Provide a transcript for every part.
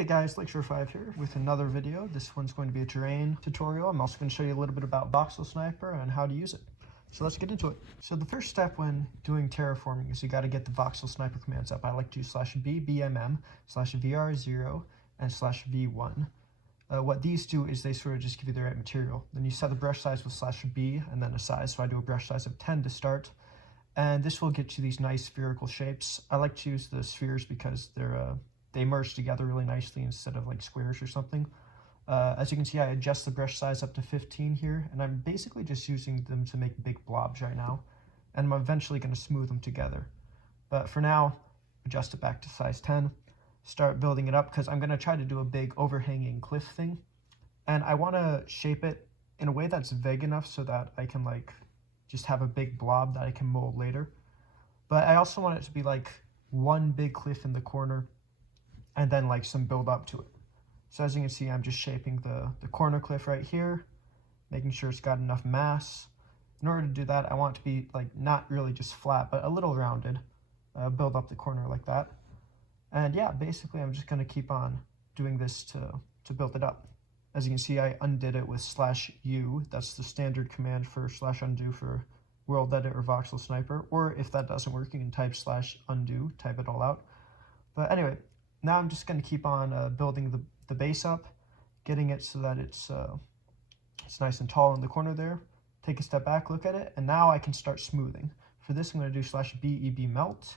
Hey guys, Lecture5 here with another video. This one's going to be a terrain tutorial. I'm also going to show you a little bit about Voxel Sniper and how to use it. So let's get into it. So the first step when doing terraforming is you got to get the Voxel Sniper commands up. I like to use /b bmm /vr0 and /v1. What these do is they sort of just give you the right material. Then you set the brush size with /b and then a size. So I do a brush size of 10 to start. And this will get you these nice spherical shapes. I like to use the spheres because they merge together really nicely instead of like squares or something. As you can see, I adjust the brush size up to 15 here, and I'm basically just using them to make big blobs right now. And I'm eventually going to smooth them together. But for now, adjust it back to size 10. Start building it up because I'm going to try to do a big overhanging cliff thing. And I want to shape it in a way that's vague enough so that I can like just have a big blob that I can mold later. But I also want it to be like one big cliff in the corner and then like some build up to it. So as you can see, I'm just shaping the corner cliff right here, making sure it's got enough mass. In order to do that, I want it to be like not really just flat, but a little rounded. Build up the corner like that. And yeah, basically I'm just going to keep on doing this to build it up. As you can see, I undid it with /u. That's the standard command for /undo for World Edit or Voxel Sniper. Or if that doesn't work, you can type /undo, type it all out. But anyway, now I'm just going to keep on building the base up, getting it so that it's nice and tall in the corner there. Take a step back, look at it, and now I can start smoothing. For this, I'm going to do /beb melt,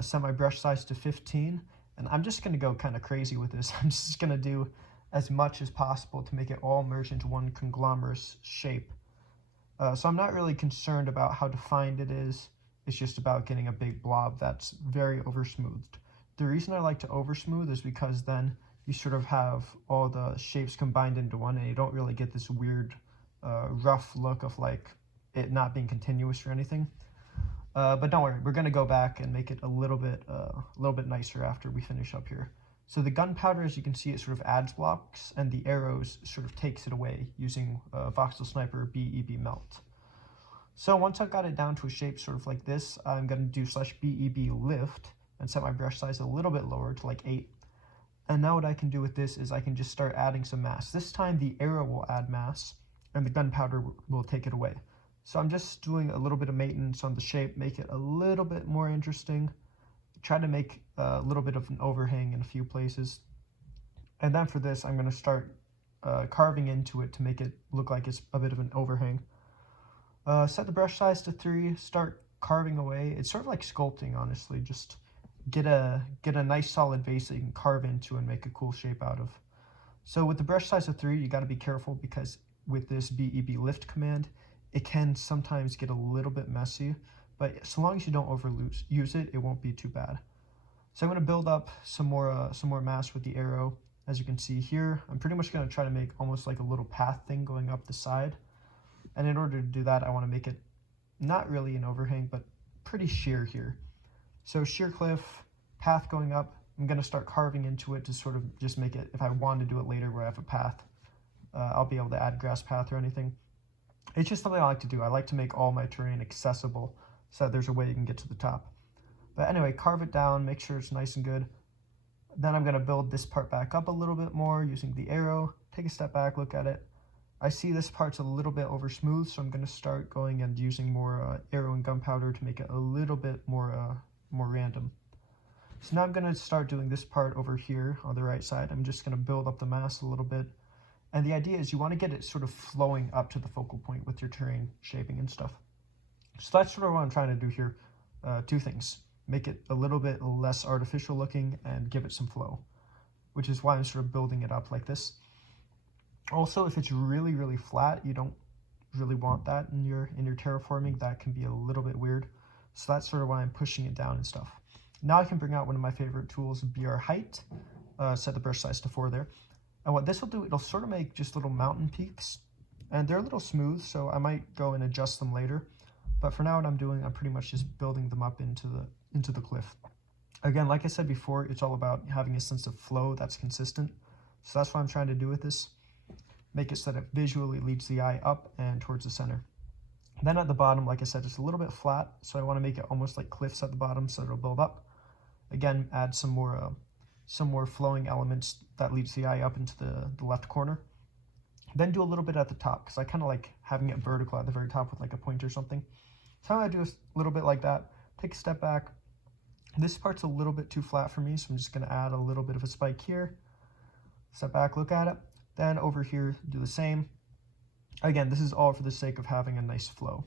set my brush size to 15, and I'm just going to go kind of crazy with this. I'm just going to do as much as possible to make it all merge into one conglomerate shape. So I'm not really concerned about how defined it is. It's just about getting a big blob that's very over-smoothed. The reason I like to over-smooth is because then you sort of have all the shapes combined into one and you don't really get this weird rough look of like it not being continuous or anything. But don't worry, we're going to go back and make it a little bit nicer after we finish up here. So the gunpowder, as you can see, it sort of adds blocks, and the arrows sort of takes it away using Voxel Sniper BEB melt. So once I've got it down to a shape sort of like this, I'm going to do /BEB lift and set my brush size a little bit lower to like 8. And now what I can do with this is I can just start adding some mass. This time the arrow will add mass and the gunpowder will take it away. So I'm just doing a little bit of maintenance on the shape, make it a little bit more interesting, try to make a little bit of an overhang in a few places. And then for this, I'm going to start carving into it to make it look like it's a bit of an overhang. Set the brush size to 3, start carving away. It's sort of like sculpting, honestly. Just get a nice solid base that you can carve into and make a cool shape out of. So with the brush size of 3, you got to be careful because with this BEB lift command, it can sometimes get a little bit messy, but so long as you don't overuse it, it won't be too bad. So I'm going to build up some more mass with the arrow. As you can see here, I'm pretty much going to try to make almost like a little path thing going up the side. And in order to do that, I want to make it not really an overhang, but pretty sheer here. So sheer cliff, path going up. I'm going to start carving into it to sort of just make it, if I want to do it later where I have a path, I'll be able to add grass path or anything. It's just something I like to do. I like to make all my terrain accessible so that there's a way you can get to the top. But anyway, carve it down, make sure it's nice and good. Then I'm going to build this part back up a little bit more using the arrow. Take a step back, look at it. I see this part's a little bit over smooth, so I'm going to start going and using more arrow and gunpowder to make it a little bit more random. So now I'm going to start doing this part over here on the right side. I'm just going to build up the mass a little bit. And the idea is you want to get it sort of flowing up to the focal point with your terrain shaping and stuff. So that's sort of what I'm trying to do here. 2 things. Make it a little bit less artificial looking and give it some flow, which is why I'm sort of building it up like this. Also, if it's really, really flat, you don't really want that in your terraforming. That can be a little bit weird. So that's sort of why I'm pushing it down and stuff. Now I can bring out one of my favorite tools, BR height. Set the brush size to 4 there. And what this will do, it'll sort of make just little mountain peaks. And they're a little smooth, so I might go and adjust them later. But for now, what I'm doing, I'm pretty much just building them up into the cliff. Again, like I said before, it's all about having a sense of flow that's consistent. So that's what I'm trying to do with this. Make it so that it visually leads the eye up and towards the center. Then at the bottom, like I said, it's a little bit flat, so I want to make it almost like cliffs at the bottom so it'll build up. Again, add some more some more flowing elements that leads the eye up into the left corner. Then do a little bit at the top, because I kind of like having it vertical at the very top with like a point or something. So I do a little bit like that, take a step back. This part's a little bit too flat for me, so I'm just going to add a little bit of a spike here. Step back, look at it. Then over here, do the same. Again, this is all for the sake of having a nice flow.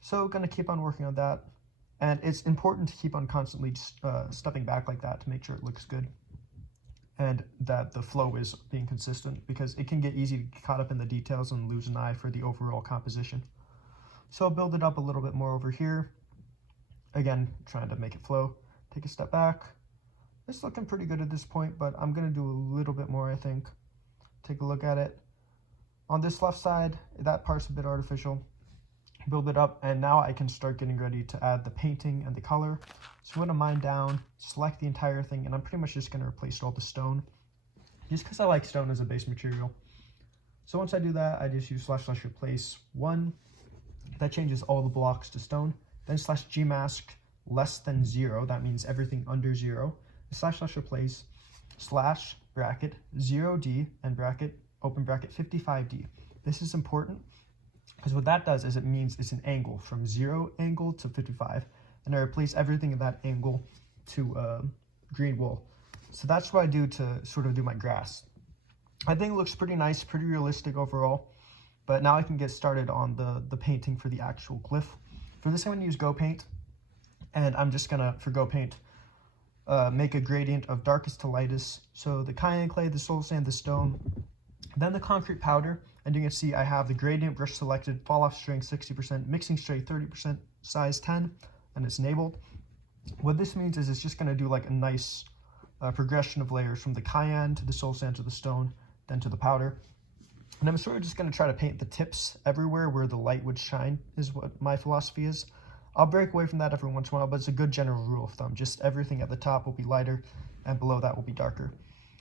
So going to keep on working on that. And it's important to keep on constantly stepping back like that to make sure it looks good and that the flow is being consistent, because it can get easy to get caught up in the details and lose an eye for the overall composition. So I'll build it up a little bit more over here. Again, trying to make it flow. Take a step back. It's looking pretty good at this point, but I'm going to do a little bit more, I think. Take a look at it. On this left side, that part's a bit artificial. Build it up, and now I can start getting ready to add the painting and the color. So I'm going to mine down, select the entire thing, and I'm pretty much just going to replace all the stone, just because I like stone as a base material. So once I do that, I just use / replace 1. That changes all the blocks to stone. Then /gmask less than 0, that means everything under 0. / replace / bracket 0d and bracket open bracket 55d. This is important because what that does is it means it's an angle from 0 angle to 55, and I replace everything in that angle to green wool. So that's what I do to sort of do my grass. I think it looks pretty nice, pretty realistic overall, but now I can get started on the painting for the actual glyph. For this, I'm going to use Go Paint, and I'm just going to, for Go Paint, make a gradient of darkest to lightest. So the cayenne clay, the soul sand, the stone, then the concrete powder, and you can see I have the gradient brush selected, fall off strength 60%, mixing strength 30%, size 10, and it's enabled. What this means is it's just going to do like a nice progression of layers from the cayenne to the soul sand to the stone, then to the powder. And I'm sort of just going to try to paint the tips everywhere where the light would shine, is what my philosophy is. I'll break away from that every once in a while, but it's a good general rule of thumb. Just everything at the top will be lighter, and below that will be darker.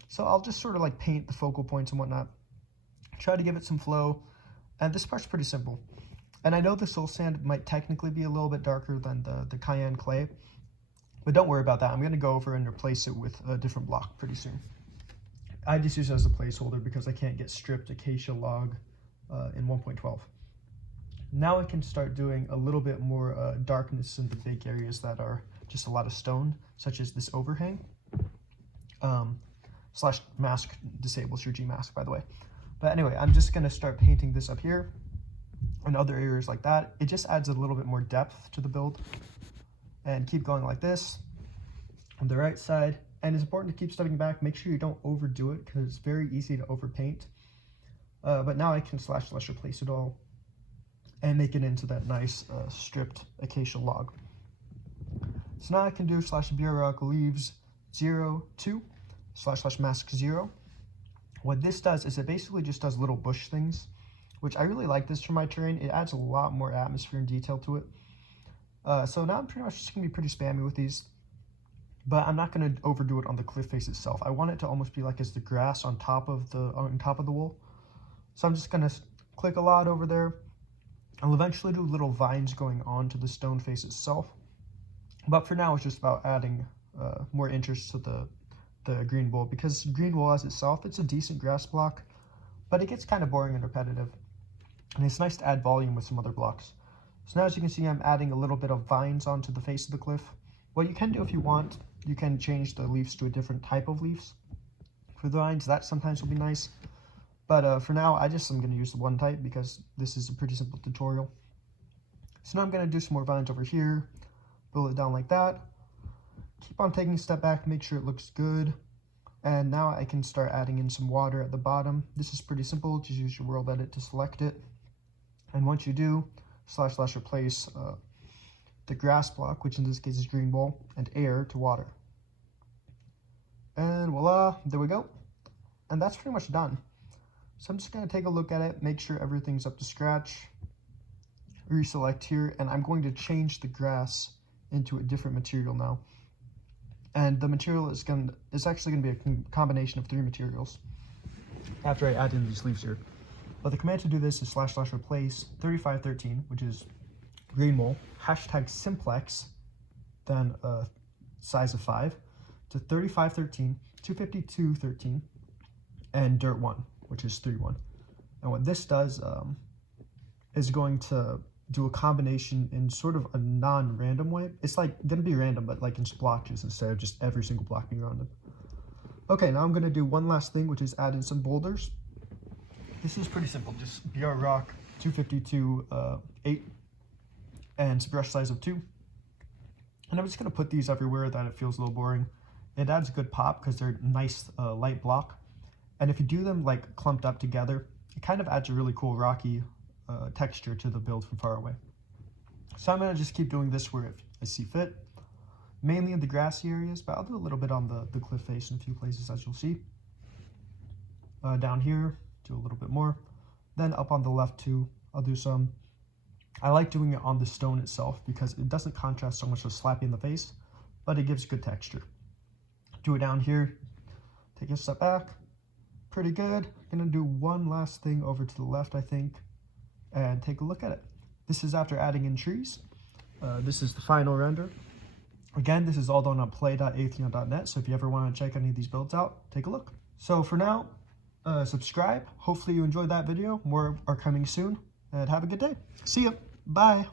So I'll just sort of like paint the focal points and whatnot. Try to give it some flow, and this part's pretty simple. And I know the soul sand might technically be a little bit darker than the cayenne clay, but don't worry about that. I'm going to go over and replace it with a different block pretty soon. I just use it as a placeholder because I can't get stripped acacia log in 1.12. Now I can start doing a little bit more darkness in the big areas that are just a lot of stone, such as this overhang. / mask disables your G mask, by the way. But anyway, I'm just going to start painting this up here and other areas like that. It just adds a little bit more depth to the build. And keep going like this on the right side. And it's important to keep stepping back. Make sure you don't overdo it because it's very easy to overpaint. But now I can / replace it all and make it into that nice stripped acacia log. So now I can do /brrock leaves 0, 2, / mask 0. What this does is it basically just does little bush things, which I really like this for my terrain. It adds a lot more atmosphere and detail to it. So now I'm pretty much just going to be pretty spammy with these, but I'm not going to overdo it on the cliff face itself. I want it to almost be like as the grass on top of the wool. So I'm just going to click a lot over there. I'll eventually do little vines going on to the stone face itself, but for now it's just about adding more interest to the green wool, because green wool as itself, it's a decent grass block, but it gets kind of boring and repetitive, and it's nice to add volume with some other blocks. So now, as you can see, I'm adding a little bit of vines onto the face of the cliff. What you can do if you want, you can change the leaves to a different type of leaves for the vines. That sometimes will be nice, but for now I'm going to use the one type because this is a pretty simple tutorial. So now I'm going to do some more vines over here, build it down like that. Keep on taking a step back, make sure it looks good. And now I can start adding in some water at the bottom. This is pretty simple, just use your world edit to select it. And once you do, / replace the grass block, which in this case is green wool, and air to water. And voila, there we go. And that's pretty much done. So I'm just going to take a look at it, make sure everything's up to scratch, reselect here, and I'm going to change the grass into a different material now. And the material is actually going to be a combination of 3 materials after I add in these leaves here. But the command to do this is / replace 3513, which is green wool, #simplex, then a size of 5, to 3513, 25213, and dirt 1, which is 3-1. And what this does is going to do a combination in sort of a non-random way. It's like going to be random, but like in splotches instead of just every single block being random. Okay, now I'm going to do one last thing, which is add in some boulders. This is pretty simple. Just BR Rock 252 8 and brush size of 2. And I'm just going to put these everywhere that it feels a little boring. It adds a good pop because they're nice light block. And if you do them like clumped up together, it kind of adds a really cool rocky texture to the build from far away. So I'm going to just keep doing this where I see fit, mainly in the grassy areas, but I'll do a little bit on the cliff face in a few places, as you'll see. Down here, do a little bit more. Then up on the left too, I'll do some. I like doing it on the stone itself because it doesn't contrast so much with slapping in the face, but it gives good texture. Do it down here, take a step back, pretty good. Gonna do one last thing over to the left, I think, and take a look at it. This is after adding in trees. This is the final render. Again, this is all done on play.atheon.net, so if you ever want to check any of these builds out, take a look. So for now, subscribe. Hopefully you enjoyed that video. More are coming soon, and have a good day. See ya. Bye.